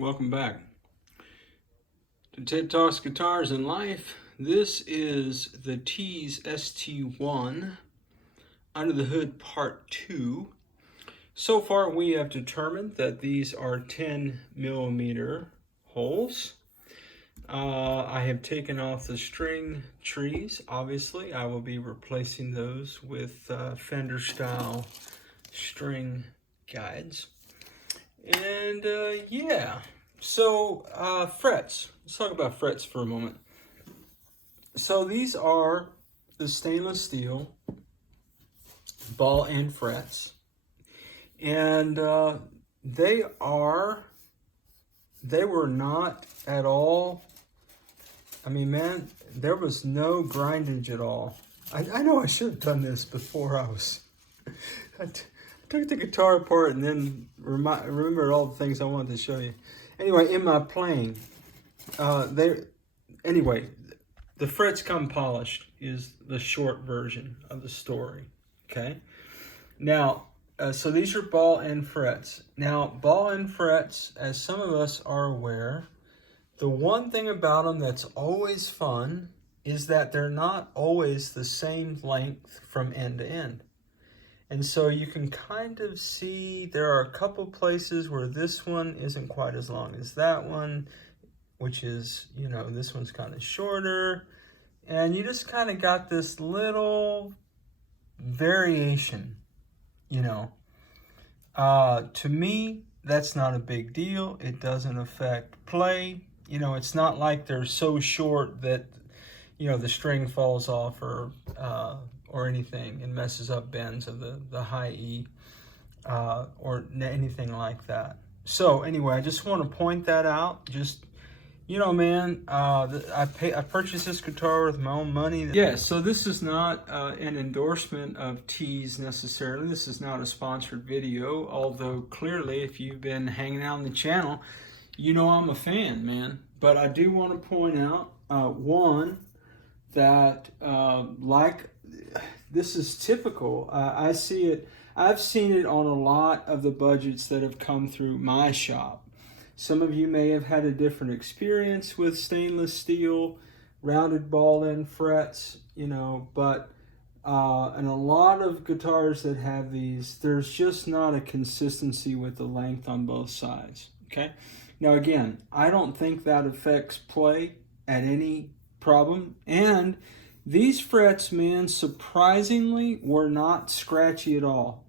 Welcome back to TED Talks Guitars and Life. This is the Tease ST-1 Under the Hood Part 2. So far we have determined that these are 10mm holes. I have taken off the string trees. Obviously I will be replacing those with Fender style string guides. And yeah, so frets. Let's talk about frets for a moment. So these are the stainless steel ball end frets, and they were not at all, I mean, man, there was no grindage at all. I know I should have done this before I took the guitar apart and then remembered all the things I wanted to show you. Anyway, in my playing, the frets come polished is the short version of the story. Okay, now so these are ball end frets. Now ball end frets, as some of us are aware, the one thing about them that's always fun is that they're not always the same length from end to end. And so you can kind of see there are a couple places where this one isn't quite as long as that one, which is, you know, this one's kind of shorter. And you just kind of got this little variation, you know. To me, that's not a big deal. It doesn't affect play. You know, it's not like they're so short that, you know, the string falls off or anything and messes up bends of the high E or anything like that. So anyway, I just want to point that out. Just, you know, man, I purchased this guitar with my own money. Yeah, so this is not an endorsement of Tease necessarily. This is not a sponsored video, although clearly if you've been hanging out on the channel, you know I'm a fan, man. But I do want to point out, one, that this is typical. I see it. I've seen it on a lot of the budgets that have come through my shop. Some of you may have had a different experience with stainless steel, rounded ball end frets, you know, but and a lot of guitars that have these, there's just not a consistency with the length on both sides, okay? Now again, I don't think that affects play at any problem, and these frets, man, surprisingly were not scratchy at all.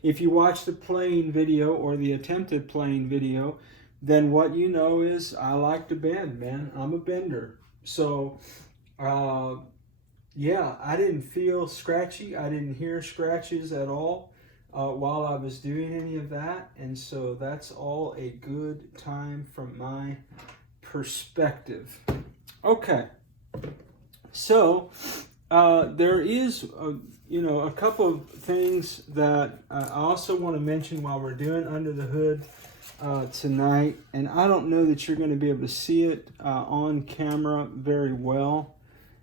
If you watch the playing video or the attempted playing video, then what you know is I like to bend, man. I'm a bender. So, yeah, I didn't feel scratchy. I didn't hear scratches at all while I was doing any of that. And so that's all a good time from my perspective. Okay. So there is, you know, a couple of things that I also want to mention while we're doing Under the Hood tonight. And I don't know that you're going to be able to see it on camera very well.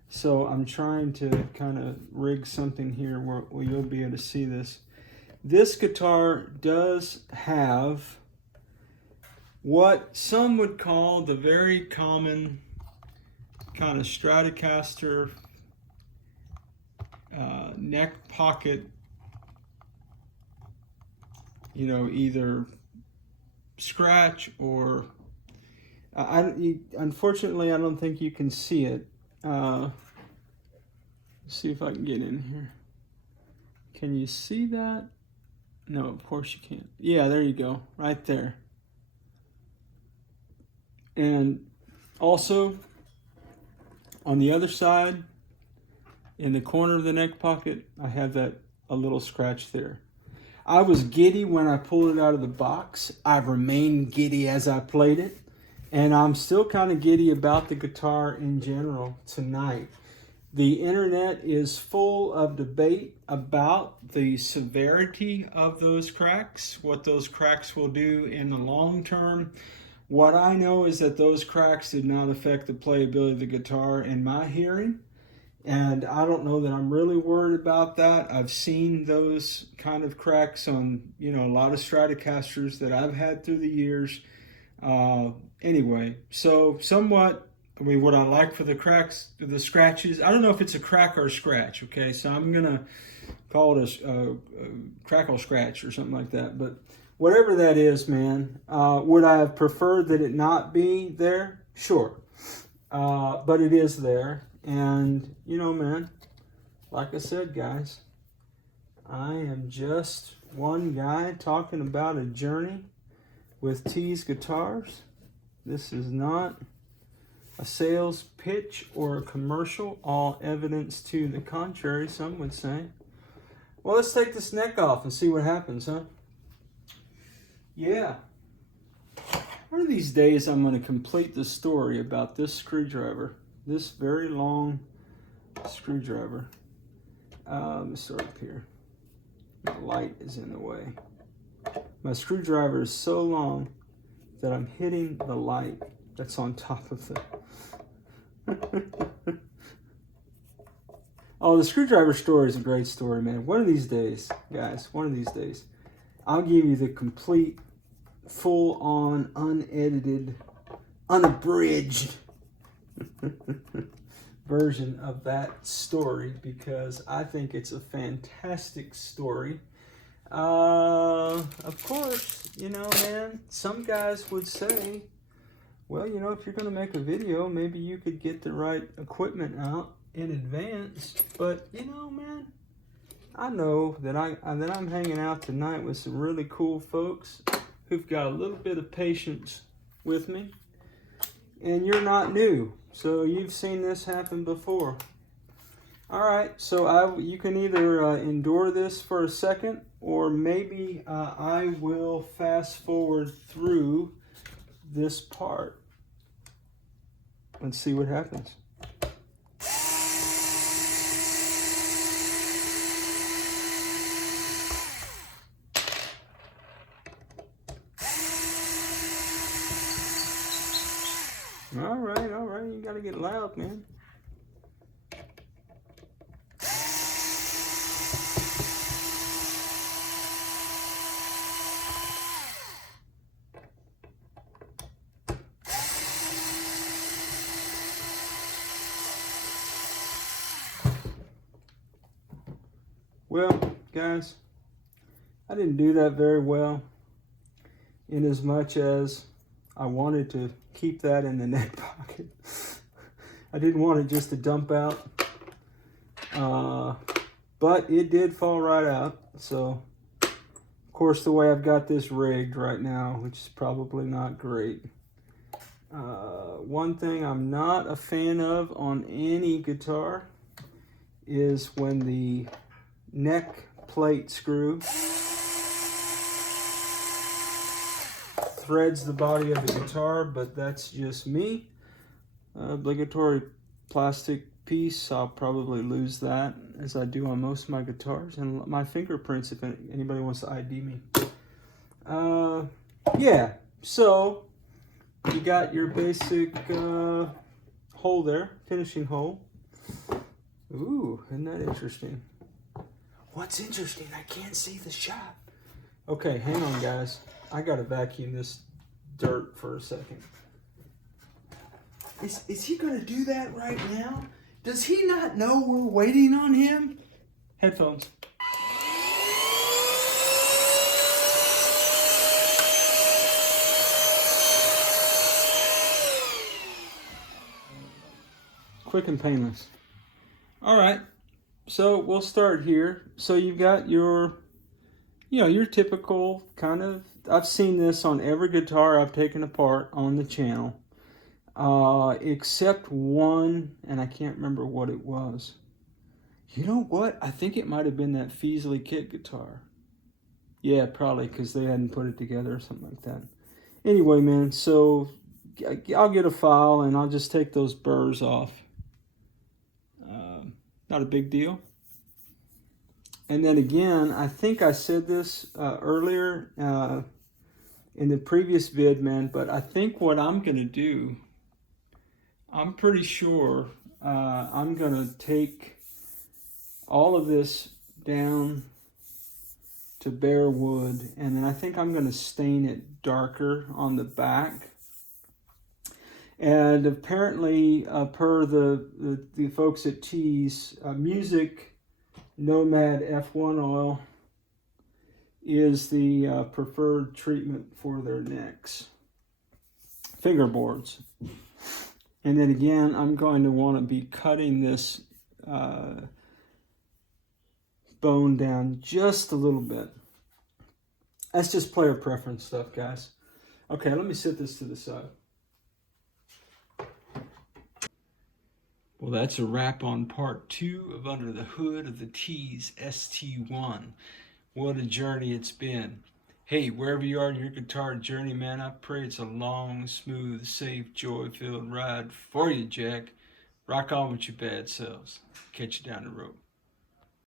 So I'm trying to kind of rig something here where you'll be able to see this. This guitar does have what some would call the very common kind of Stratocaster neck pocket, you know, either scratch or unfortunately I don't think you can see it. Let's see if I can get in here. Can you see that? No, of course you can't. Yeah, there you go, right there. And also on the other side, in the corner of the neck pocket, I have a little scratch there. I was giddy when I pulled it out of the box. I've remained giddy as I played it. And I'm still kind of giddy about the guitar in general tonight. The internet is full of debate about the severity of those cracks, what those cracks will do in the long term. What I know is that those cracks did not affect the playability of the guitar in my hearing. And I don't know that I'm really worried about that. I've seen those kind of cracks on, you know, a lot of Stratocasters that I've had through the years. Anyway, so somewhat, I mean, what I like for the cracks, the scratches, I don't know if it's a crack or a scratch, okay? So I'm going to call it a crackle scratch or something like that. But whatever that is, man, would I have preferred that it not be there? Sure. But it is there. And, you know, man, like I said, guys, I am just one guy talking about a journey with Tease Guitars. This is not a sales pitch or a commercial, all evidence to the contrary, some would say. Well, let's take this neck off and see what happens, huh? Yeah. One of these days I'm going to complete the story about this screwdriver. This very long screwdriver. Let me start up here. The light is in the way. My screwdriver is so long that I'm hitting the light that's on top of it. Oh, the screwdriver story is a great story, man. One of these days, guys, one of these days, I'll give you the complete, full-on, unedited, unabridged version of that story, because I think it's a fantastic story. Of course, you know, man, some guys would say, well, you know, if you're going to make a video, maybe you could get the right equipment out in advance. But, you know, man, I know that I'm hanging out tonight with some really cool folks who've got a little bit of patience with me. And you're not new, so you've seen this happen before. All right, so you can either endure this for a second, or maybe I will fast forward through this part. Let's see what happens. All right, you gotta get loud, man. Well, guys, I didn't do that very well, in as much as I wanted to keep that in the neck pocket. I didn't want it just to dump out, but it did fall right out. So, of course, the way I've got this rigged right now, which is probably not great. One thing I'm not a fan of on any guitar is when the neck plate screw threads the body of the guitar, but that's just me. Obligatory plastic piece, I'll probably lose that, as I do on most of my guitars, and my fingerprints if anybody wants to ID me. Yeah, so you got your basic hole there, finishing hole. Ooh, isn't that interesting? What's interesting? I can't see the shot. Okay, hang on, guys. I gotta vacuum this dirt for a second. Is he gonna do that right now? Does he not know we're waiting on him? Headphones. Quick and painless. All right, so we'll start here. So you've got your, you know, your typical kind of, I've seen this on every guitar I've taken apart on the channel, except one, and I can't remember what it was. You know what? I think it might have been that Fesley kit guitar. Yeah, probably, because they hadn't put it together or something like that. Anyway, man, so I'll get a file and I'll just take those burrs off. Not a big deal. And then again, I think I said this earlier in the previous vid, man, but I think what I'm going to do, I'm pretty sure I'm gonna take all of this down to bare wood, and then I think I'm gonna stain it darker on the back. And apparently, per the folks at Tease, Music Nomad F1 oil is the preferred treatment for their necks, fingerboards. And then again, I'm going to want to be cutting this bone down just a little bit. That's just player preference stuff, guys. Okay, let me set this to the side. Well, that's a wrap on part 2 of Under the Hood of the Tease ST-1. What a journey it's been. Hey, wherever you are in your guitar journey, man, I pray it's a long, smooth, safe, joy-filled ride for you, Jack. Rock on with your bad selves. Catch you down the road.